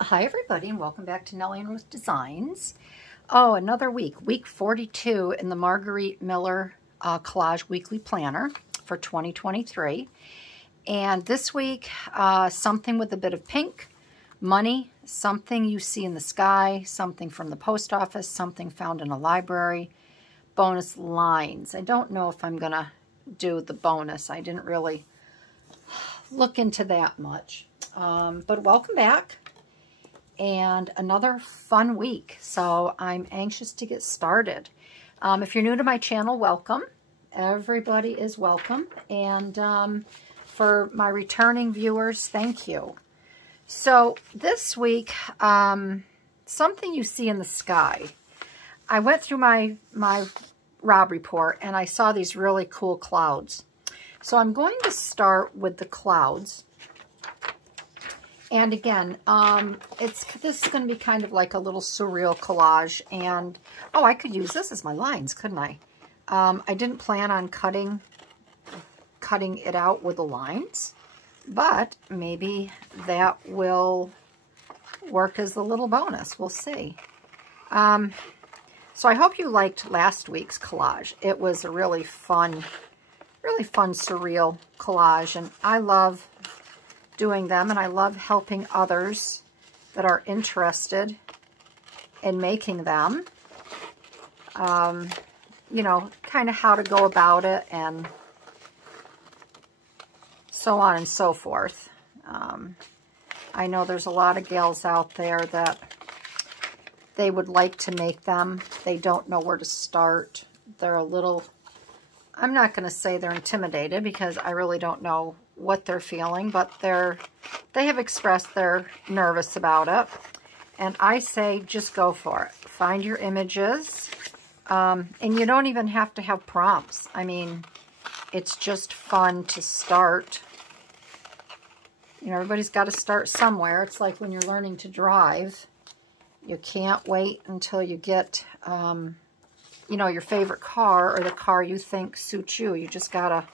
Hi everybody, and welcome back to Nellie and Ruth Designs. Oh, another week 42 in the Margarete Miller Collage Weekly Planner for 2023. And this week, something with a bit of pink, money, something you see in the sky, something from the post office, something found in a library, bonus lines. I don't know if I'm gonna do the bonus. I didn't really look into that much. But welcome back. And another fun week. So I'm anxious to get started. If you're new to my channel, welcome. Everybody is welcome. And for my returning viewers, thank you. So this week, something you see in the sky. I went through my Rob report and I saw these really cool clouds. So I'm going to start with the clouds. And again, this is going to be kind of like a little surreal collage. And, oh, I could use this as my lines, couldn't I? I didn't plan on cutting it out with the lines, but maybe that will work as a little bonus. We'll see. So I hope you liked last week's collage. It was a really fun surreal collage, and I love doing them, and I love helping others that are interested in making them. You know, kind of how to go about it and so on and so forth. I know there's a lot of gals out there that they would like to make them. They don't know where to start. They're a little, I'm not going to say they're intimidated because I really don't know what they're feeling, but they have expressed they're nervous about it. And I say just go for it. Find your images. And you don't even have to have prompts. I mean, it's just fun to start. You know, everybody's got to start somewhere. It's like when you're learning to drive. You can't wait until you get, you know, your favorite car or the car you think suits you. You just got to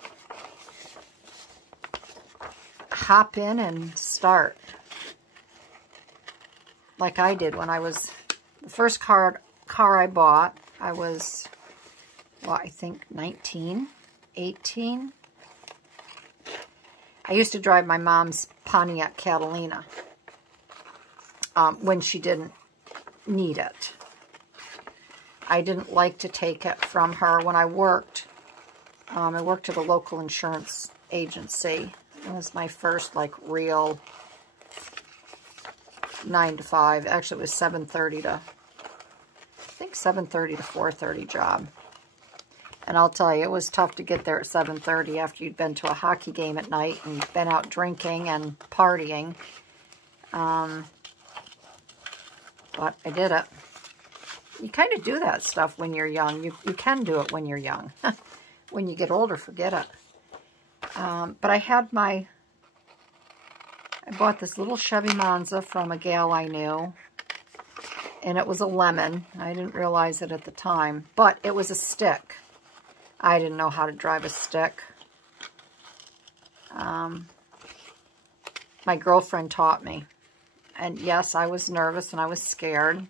hop in and start. Like I did when I was, the first car I bought, I was, well, I think 19, 18. I used to drive my mom's Pontiac Catalina when she didn't need it. I didn't like to take it from her when I worked. I worked at a local insurance agency. It was my first, like, real 9 to 5. Actually, it was 7:30 to, I think 7:30 to 4:30 job. And I'll tell you, it was tough to get there at 7:30 after you'd been to a hockey game at night and been out drinking and partying. But I did it. You kind of do that stuff when you're young. You can do it when you're young. When you get older, forget it. But I bought this little Chevy Monza from a gal I knew, and it was a lemon. I didn't realize it at the time, but it was a stick. I didn't know how to drive a stick. My girlfriend taught me, and yes, I was nervous and I was scared,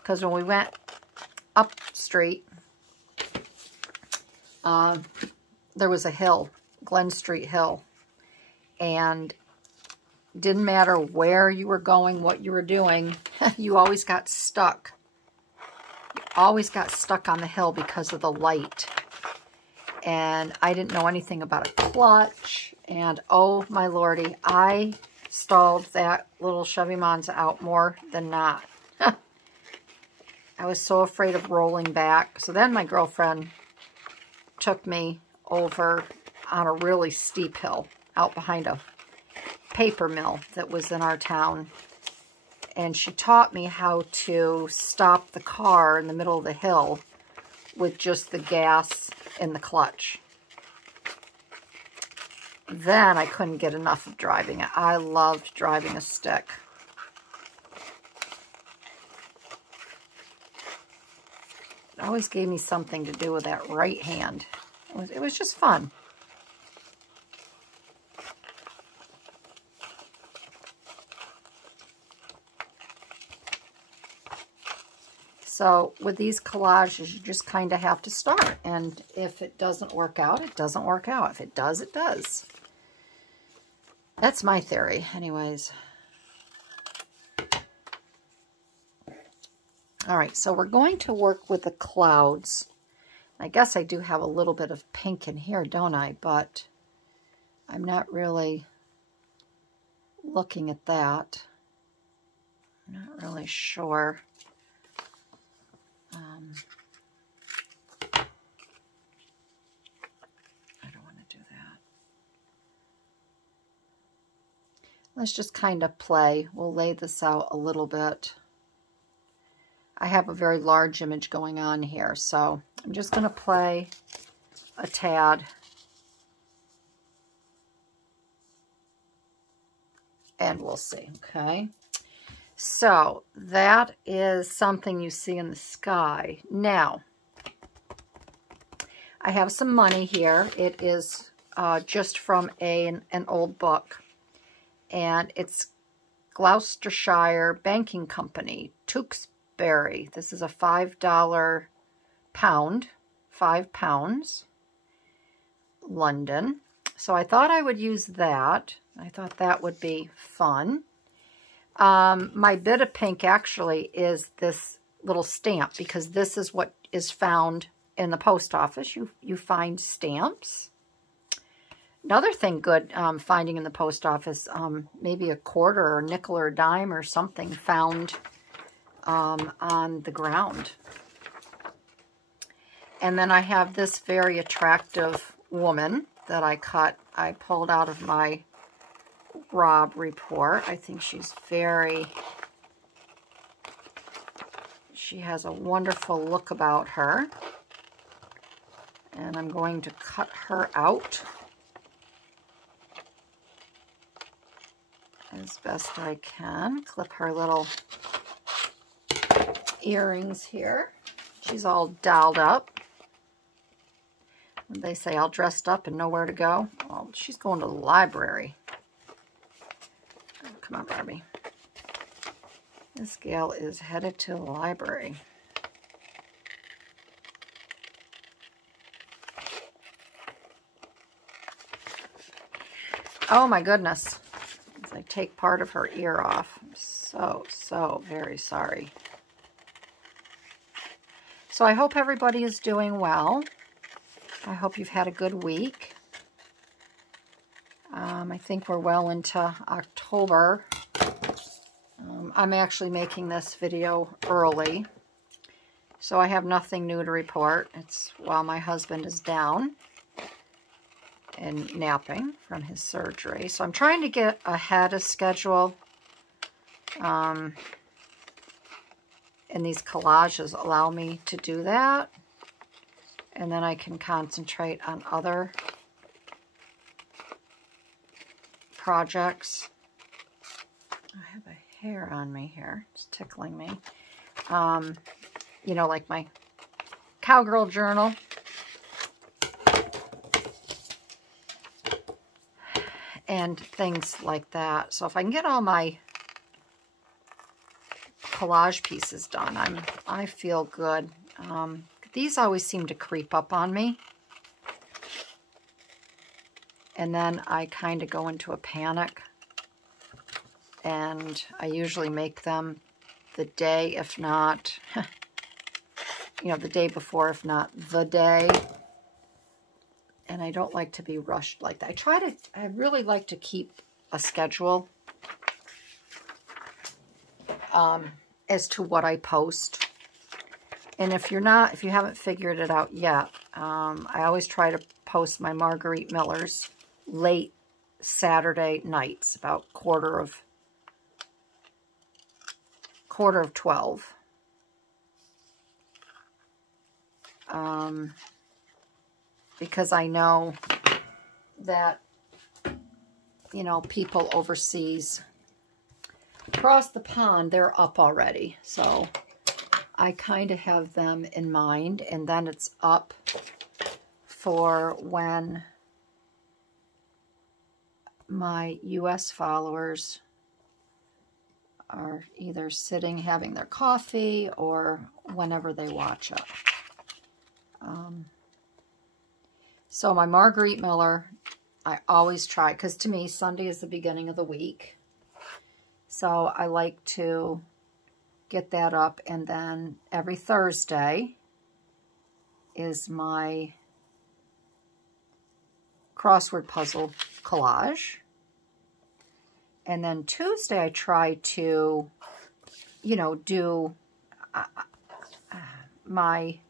because when we went up street, there was a hill, Glen Street Hill, and didn't matter where you were going, what you were doing, you always got stuck. You always got stuck on the hill because of the light. And I didn't know anything about a clutch, and oh my lordy, I stalled that little Chevy Monza out more than not. I was so afraid of rolling back. So then my girlfriend took me over on a really steep hill out behind a paper mill that was in our town. And she taught me how to stop the car in the middle of the hill with just the gas and the clutch. Then I couldn't get enough of driving it. I loved driving a stick. It always gave me something to do with that right hand. It was just fun. So with these collages, you just kind of have to start. And if it doesn't work out, it doesn't work out. If it does, it does. That's my theory, anyways. All right, so we're going to work with the clouds. I guess I do have a little bit of pink in here, don't I? But I'm not really looking at that. I'm not really sure. I don't want to do that. Let's just kind of play. We'll lay this out a little bit. I have a very large image going on here, so I'm just going to play a tad. And we'll see, okay? So that is something you see in the sky. Now, I have some money here. It is just from an old book. And it's Gloucestershire Banking Company, Tewkesbury. This is a $5 pound, 5 pounds, London. So I thought I would use that. I thought that would be fun. My bit of pink actually is this little stamp, because this is what is found in the post office. You find stamps. Another thing good finding in the post office, maybe a quarter or a nickel or a dime or something found on the ground. And then I have this very attractive woman that I pulled out of my Rob report. I think she's she has a wonderful look about her. And I'm going to cut her out as best I can. Clip her little earrings here. She's all dolled up. When they say all dressed up and nowhere to go, well, she's going to the library. Oh, come on, Barbie. This gal is headed to the library. Oh my goodness. As I take part of her ear off. I'm so very sorry. So I hope everybody is doing well. I hope you've had a good week. I think we're well into October. I'm actually making this video early, so I have nothing new to report. It's while my husband is down and napping from his surgery. So I'm trying to get ahead of schedule. And these collages allow me to do that. And then I can concentrate on other projects. I have a hair on me here. It's tickling me. You know, like my cowgirl journal. And things like that. So if I can get all my collage pieces done, I feel good. These always seem to creep up on me. And then I kind of go into a panic. And I usually make them the day, if not, you know, the day before, if not the day. And I don't like to be rushed like that. I really like to keep a schedule as to what I post. And if you haven't figured it out yet, I always try to post my Margarete Miller's late Saturday nights, about quarter of 12. Because I know that, you know, people overseas, across the pond, they're up already. So I kind of have them in mind, and then it's up for when my U.S. followers are either sitting having their coffee or whenever they watch it. So my Margarete Miller, I always try, because to me, Sunday is the beginning of the week. So I like to get that up, and then every Thursday is my crossword puzzle collage. And then Tuesday I try to, you know, do my,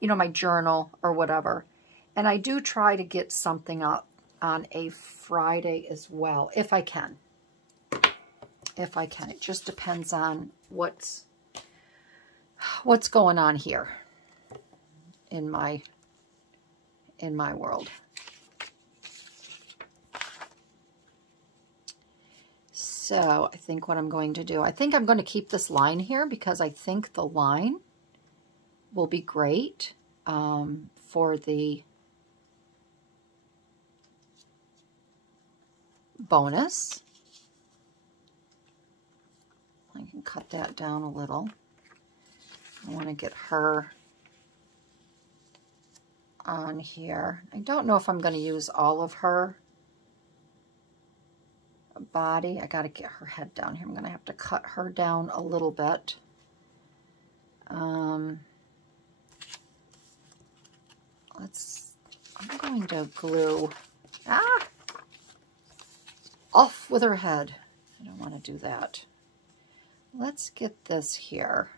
you know, my journal or whatever. And I do try to get something up on a Friday as well, if I can. If I can. It just depends on what's going on here in my world. So I think what I'm going to do, I think I'm going to keep this line here because I think the line will be great for the bonus. I can cut that down a little. I want to get her on here. I don't know if I'm going to use all of her body. I got to get her head down here. I'm going to have to cut her down a little bit. I'm going to glue off with her head. I don't want to do that. Let's get this here.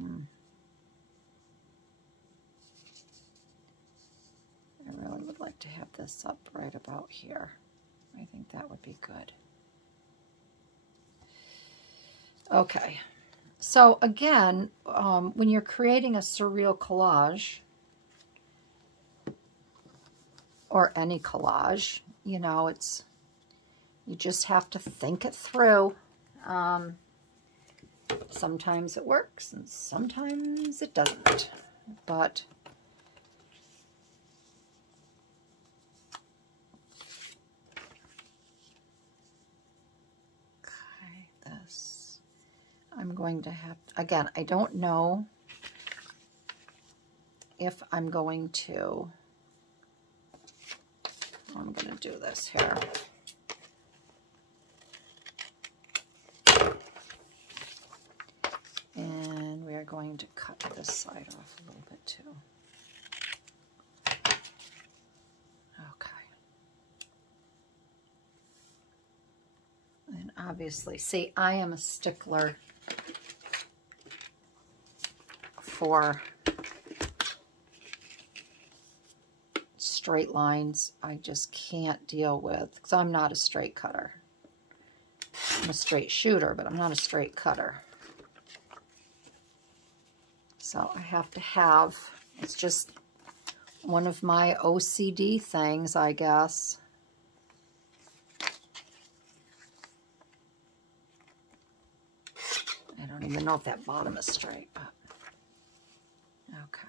I really would like to have this up right about here. I think that would be good. Okay, so again, when you're creating a surreal collage, or any collage, you know, you just have to think it through. Sometimes it works and sometimes it doesn't, but I'm going to have, again, I don't know if I'm going to do this here. And we are going to cut this side off a little bit too. Okay. And obviously, see, I am a stickler for straight lines. I just can't deal with, because I'm not a straight cutter. I'm a straight shooter, but I'm not a straight cutter. So I have to have, it's just one of my OCD things, I guess. I don't even know if that bottom is straight, but okay.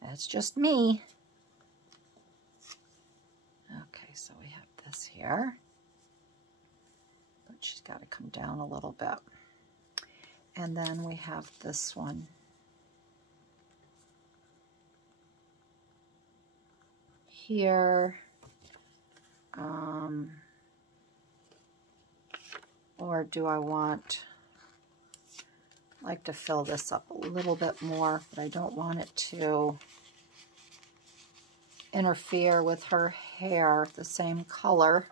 That's just me. Okay, so we have this here, but she's got to come down a little bit. And then we have this one here. Or do I like to fill this up a little bit more, but I don't want it to interfere with her hair the same color.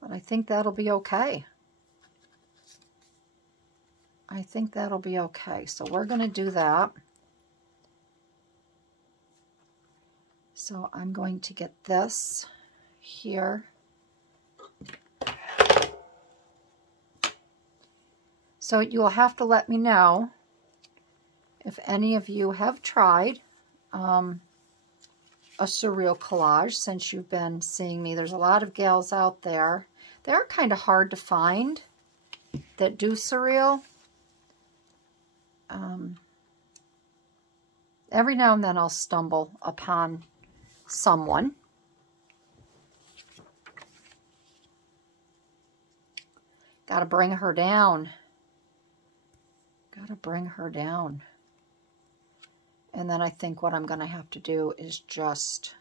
But I think that'll be okay. I think that'll be okay. So we're going to do that. So I'm going to get this here. So you'll have to let me know if any of you have tried a surreal collage since you've been seeing me. There's a lot of gals out there. They are kind of hard to find that do surreal. every now and then I'll stumble upon someone. Got to bring her down. Got to bring her down. And then I think what I'm going to have to do is just...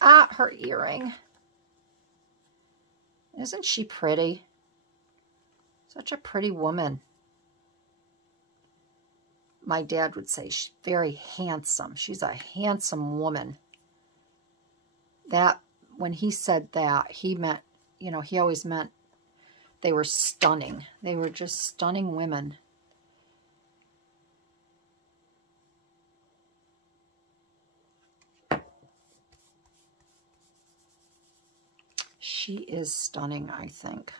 her earring. Isn't she pretty? Such a pretty woman. My dad would say she's very handsome. She's a handsome woman. That, when he said that, he meant, you know, he always meant they were stunning. They were just stunning women. She is stunning, I think.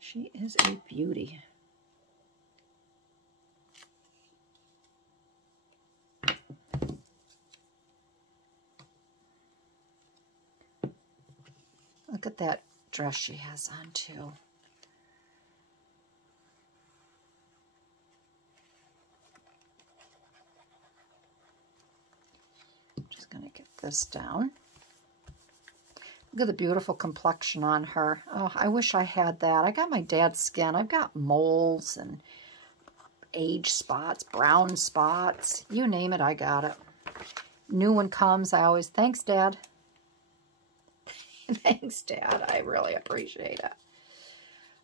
She is a beauty. Look at that dress she has on, too. Just going to get this down. Look at the beautiful complexion on her. Oh, I wish I had that. I got my dad's skin. I've got moles and age spots, brown spots. You name it, I got it. New one comes, I always, thanks, Dad. Thanks, Dad. I really appreciate it.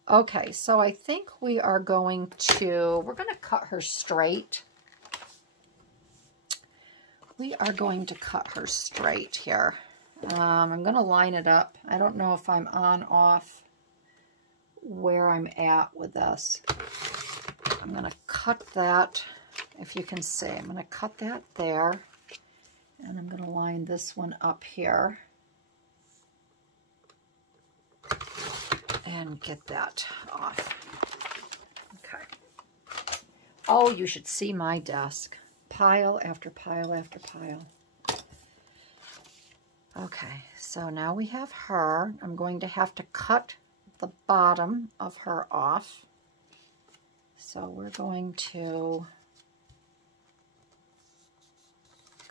Okay, so I think we're going to cut her straight. We are going to cut her straight here. I'm going to line it up. I don't know if I'm on, off, where I'm at with this. I'm going to cut that, if you can see. I'm going to cut that there. And I'm going to line this one up here. And get that off. Okay. Oh, you should see my desk. Pile after pile after pile. Okay, so now we have her. I'm going to have to cut the bottom of her off. So we're going to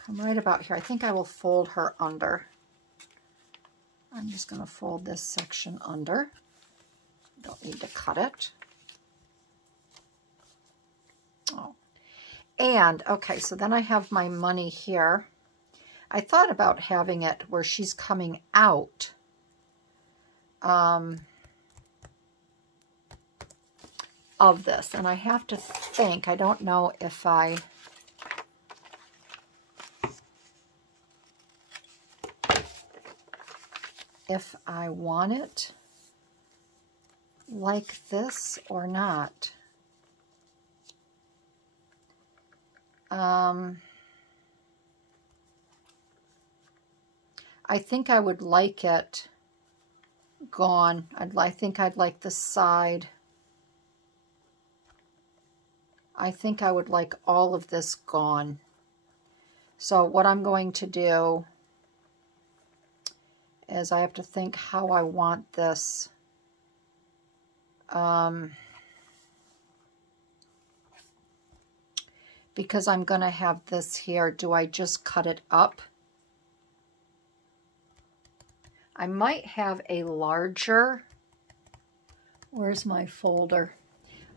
come right about here. I think I will fold her under. I'm just going to fold this section under. Don't need to cut it. Oh. And, okay, so then I have my money here. I thought about having it where she's coming out. Of this. And I have to think, I don't know if I want it like this or not. I think I would like it gone. I think I'd like the side. I think I would like all of this gone. So what I'm going to do is I have to think how I want this. Because I'm going to have this here, do I just cut it up? I might have a larger, where's my folder?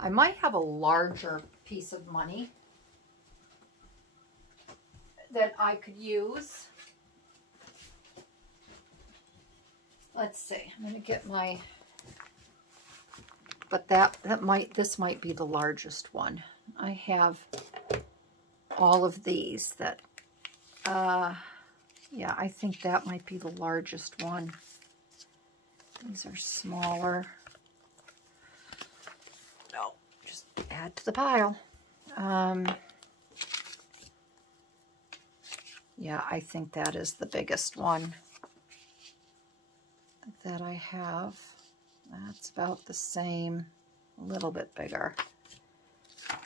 I might have a larger piece of money that I could use. Let's see, I'm going to get my, but this might be the largest one. I have all of these that, yeah, I think that might be the largest one. These are smaller. No, just add to the pile. Yeah, I think that is the biggest one that I have. That's about the same, a little bit bigger.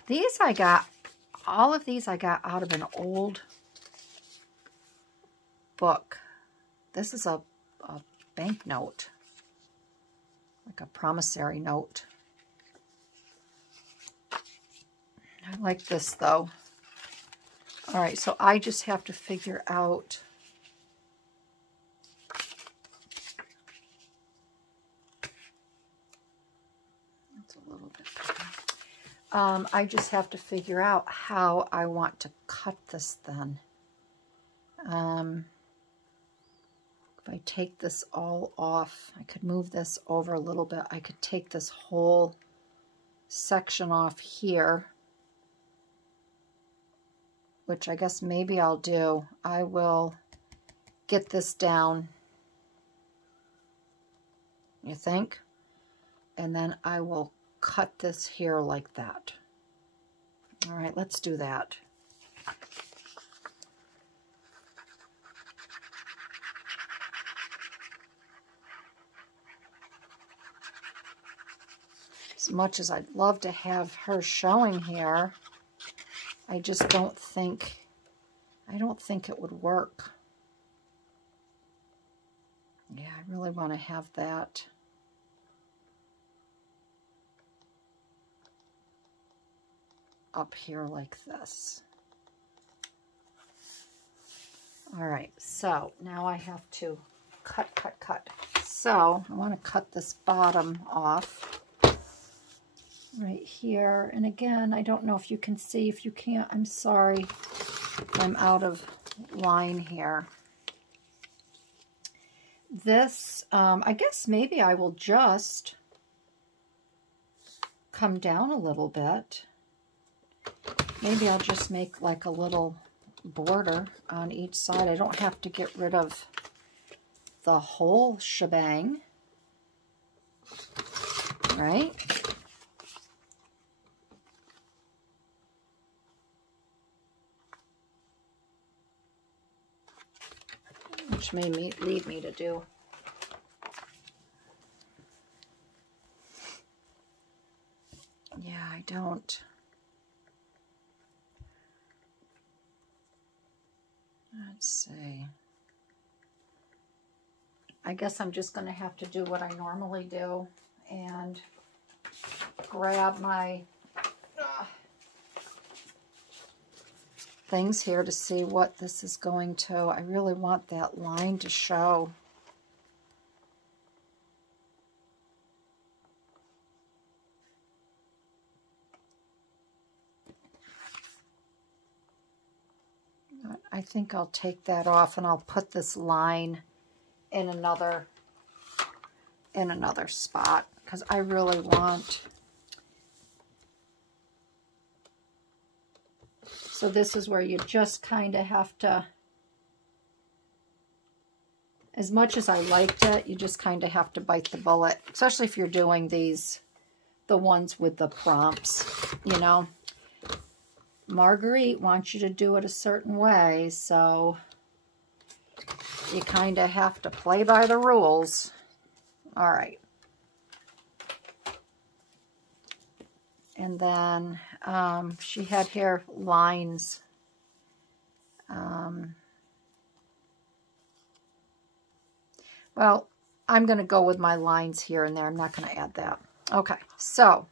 These I got, all of these I got out of an old book. This is a banknote, like a promissory note. I like this though. All right, so I just have to figure out that's a little bit better. I just have to figure out how I want to cut this then. If I take this all off, I could move this over a little bit. I could take this whole section off here, which I guess maybe I'll do. I will get this down, you think? And then I will cut this here like that. All right, let's do that. As much as I'd love to have her showing here, I just don't think it would work. Yeah, I really want to have that. Up here like this. All right, so now I have to cut. So I want to cut this bottom off right here. And again, I don't know if you can see. If you can't, I'm sorry. I'm out of line here. This, I guess maybe I will just come down a little bit. Maybe I'll just make like a little border on each side. I don't have to get rid of the whole shebang, right? Which may lead me to do. Yeah, I don't. Let's see. I guess I'm just going to have to do what I normally do and grab my things here to see what this is going to. I really want that line to show. I think I'll take that off and I'll put this line in another spot because I really want. So this is where you just kind of have to, as much as I liked it, you just kind of have to bite the bullet, especially if you're doing these, the ones with the prompts, you know. Margarete wants you to do it a certain way, so you kind of have to play by the rules. All right. And then she had here lines. Well, I'm going to go with my lines here and there. I'm not going to add that. Okay, so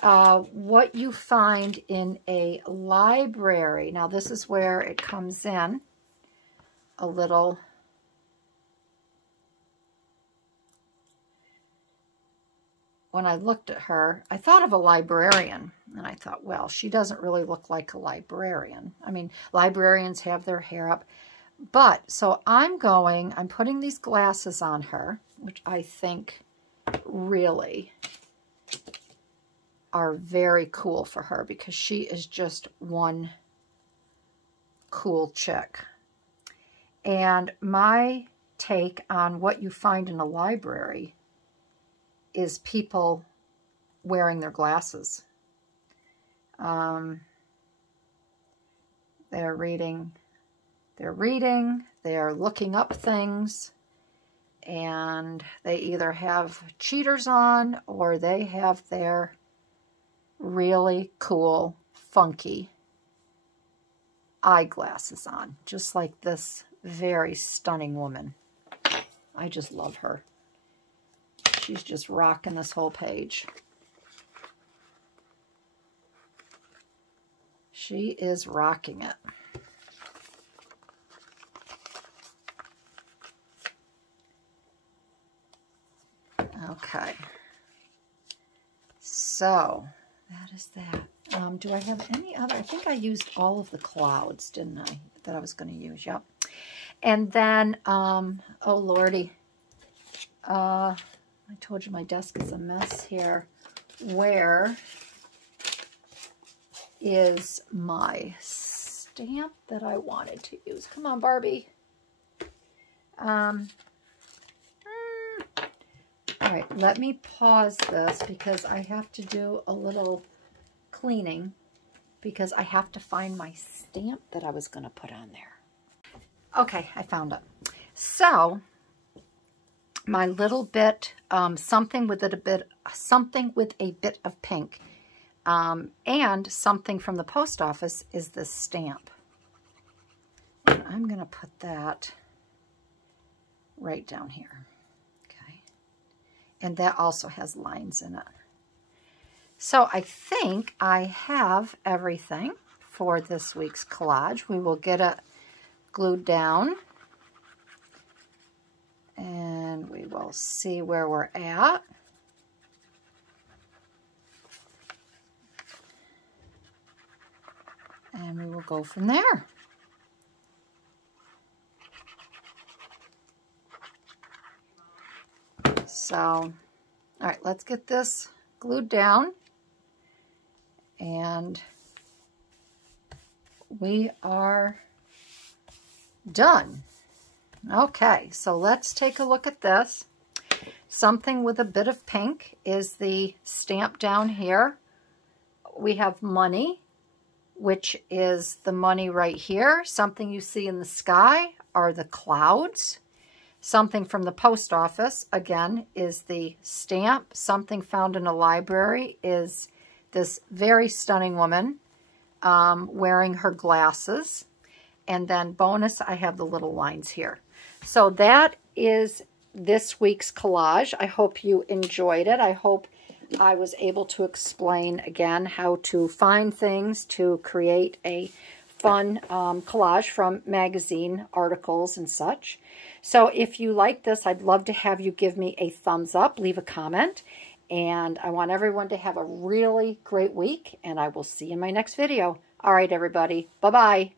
what you find in a library. Now, this is where it comes in a little. When I looked at her, I thought of a librarian, and I thought, well, she doesn't really look like a librarian. I mean, librarians have their hair up. But, so I'm putting these glasses on her, which I think really are very cool for her because she is just one cool chick. And my take on what you find in a library is people wearing their glasses. They're reading, they're looking up things, and they either have cheaters on or they have their really cool, funky eyeglasses on, just like this very stunning woman. I just love her. She's just rocking this whole page. She is rocking it. Okay. So, that is that. Do I have any other? I think I used all of the clouds, didn't I? That I was going to use, yep. And then, oh lordy, I told you my desk is a mess here. Where is my stamp that I wanted to use? Come on, Barbie. All right, let me pause this because I have to do a little cleaning because I have to find my stamp that I was going to put on there. Okay, I found it. So, my little bit, something with a bit of pink, and something from the post office is this stamp. And I'm going to put that right down here. Okay, and that also has lines in it. So I think I have everything for this week's collage. We will get it glued down and we will see where we're at. And we will go from there. So, all right, let's get this glued down. And we are done. Okay, so let's take a look at this. Something with a bit of pink is the stamp down here. We have money, which is the money right here. Something you see in the sky are the clouds. Something from the post office, again, is the stamp. Something found in a library is this very stunning woman wearing her glasses. And then bonus, I have the little lines here. So that is this week's collage. I hope you enjoyed it. I hope I was able to explain again how to find things to create a fun collage from magazine articles and such. So if you like this, I'd love to have you give me a thumbs up, leave a comment, and I want everyone to have a really great week, and I will see you in my next video. All right, everybody. Bye-bye.